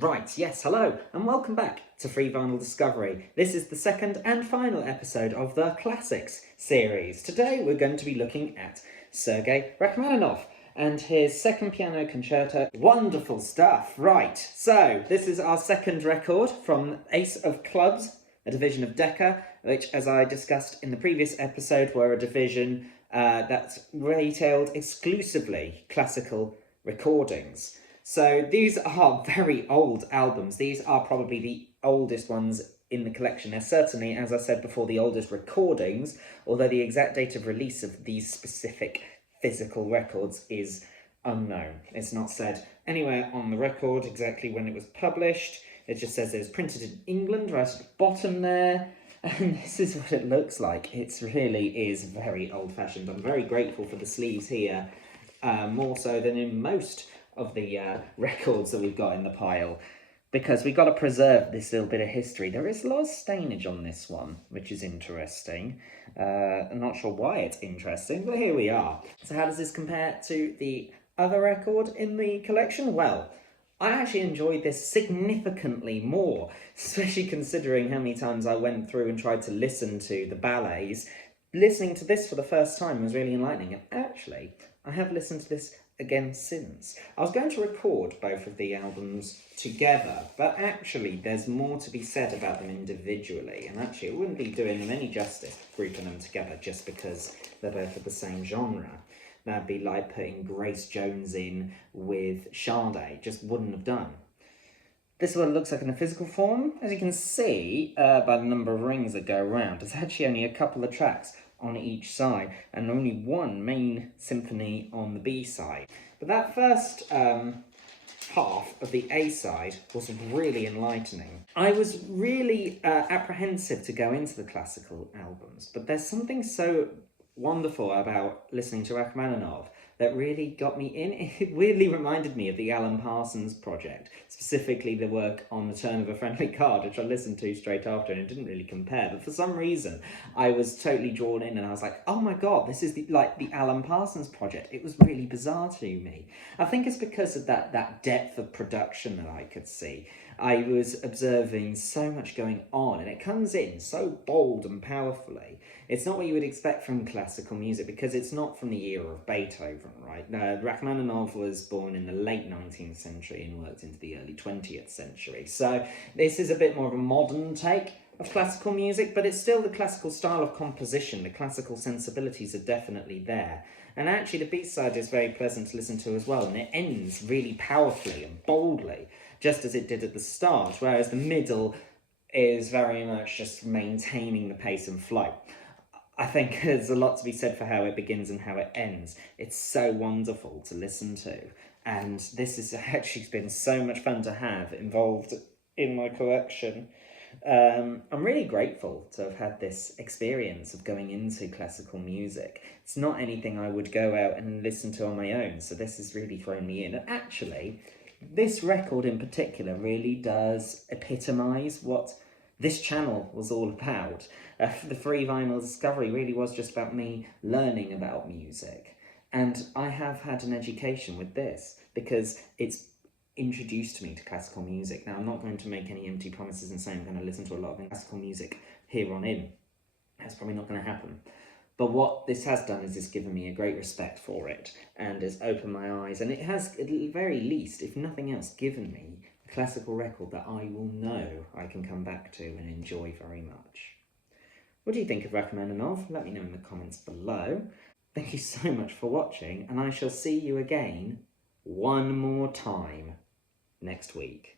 Right, yes, hello, and welcome back to Free Vinyl Discovery. This is the second and final episode of the Classics series. Today we're going to be looking at Sergei Rachmaninov and his second piano concerto. Wonderful stuff! Right, so this is our second record from Ace of Clubs, a division of Decca, which, as I discussed in the previous episode, were a division that retailed exclusively classical recordings. So these are very old albums. These are probably the oldest ones in the collection. They're certainly, as I said before, the oldest recordings, although the exact date of release of these specific physical records is unknown. It's not said anywhere on the record exactly when it was published. It just says it was printed in England right at the bottom there. And this is what it looks like. It really is very old-fashioned. I'm very grateful for the sleeves here, more so than in most of the records that we've got in the pile, because we've got to preserve this little bit of history. There is a lot of stainage on this one, which is interesting. I'm not sure why it's interesting, but here we are. So how does this compare to the other record in the collection? Well, I actually enjoyed this significantly more, especially considering how many times I went through and tried to listen to the ballets. Listening to this for the first time was really enlightening, and actually, I have listened to this again since. I was going to record both of the albums together, but actually there's more to be said about them individually, and actually it wouldn't be doing them any justice grouping them together just because they're both of the same genre. That'd be like putting Grace Jones in with Sade, just wouldn't have done. This one looks like in a physical form. As you can see by the number of rings that go around, there's actually only a couple of tracks on each side and only one main symphony on the B side. But that first half of the A side was really enlightening. I was really apprehensive to go into the classical albums, but there's something so wonderful about listening to Rachmaninov that really got me in. It weirdly reminded me of the Alan Parsons project, specifically the work on The Turn of a Friendly Card, which I listened to straight after, and it didn't really compare, but for some reason I was totally drawn in and I was like, oh my god, this is like the Alan Parsons project. It was really bizarre to me. I think it's because of that depth of production that I could see. I was observing so much going on, and it comes in so bold and powerfully. It's not what you would expect from classical music, because it's not from the era of Beethoven, right? Rachmaninoff was born in the late 19th century and worked into the early 20th century. So this is a bit more of a modern take of classical music, but it's still the classical style of composition. The classical sensibilities are definitely there. And actually the B-side is very pleasant to listen to as well, and it ends really powerfully and boldly, just as it did at the start, whereas the middle is very much just maintaining the pace and flow. I think there's a lot to be said for how it begins and how it ends. It's so wonderful to listen to, and this has actually been so much fun to have involved in my collection. I'm really grateful to have had this experience of going into classical music. It's not anything I would go out and listen to on my own, so this has really thrown me in. And actually, this record in particular really does epitomise what this channel was all about. The Free Vinyl Discovery really was just about me learning about music. And I have had an education with this, because it's introduced me to classical music. Now, I'm not going to make any empty promises and say I'm going to listen to a lot of classical music here on in. That's probably not going to happen. But what this has done is it's given me a great respect for it, and has opened my eyes, and it has, at the very least, if nothing else, given me a classical record that I will know I can come back to and enjoy very much. What do you think of Rachmaninov? Let me know in the comments below. Thank you so much for watching, and I shall see you again one more time next week.